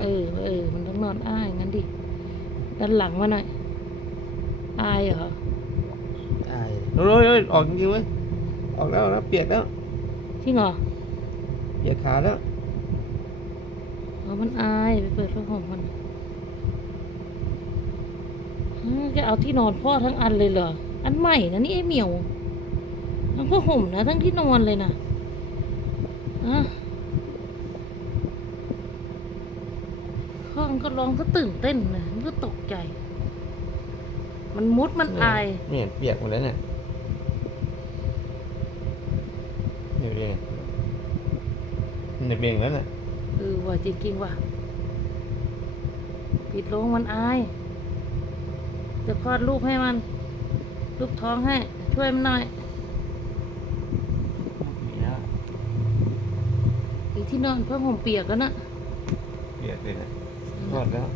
เออเออ มันต้องนอนอ้ายงั้นดิ ด้านหลังมาหน่อยอายเหรออายโอ้ยโอ้ยออกจริงๆเว้ยออกแล้วนะเปียกแล้ว จริงเหรอเปียกขาแล้ว อ๋อมันอายไปเปิดผ้าห่มมันฮะจะเอาที่นอนพ่อทั้งอันเลยเหรอ อันใหม่นะนี่ไอ้เหมียว ทั้งผ้าห่มนะทั้งที่นอนเลยนะอะ พ่อมันก็ร้องก็ตื่นเต้นนะมันก็ตกใจ มันมุดมันอายเนี่ยเปียกหมดแล้วเนี่ยเดี๋ยวเองเนี่ยเบ่งแล้วน่ะเออว่าจริงๆว่ะปิดโรงมันอายจะคลอดลูกให้มัน ลูกท้องให้ ช่วยมันหน่อยมีแล้วอีที่นอนเพื่อห่มเปียกแล้วนะเปียกเลยนะ รอดแล้ว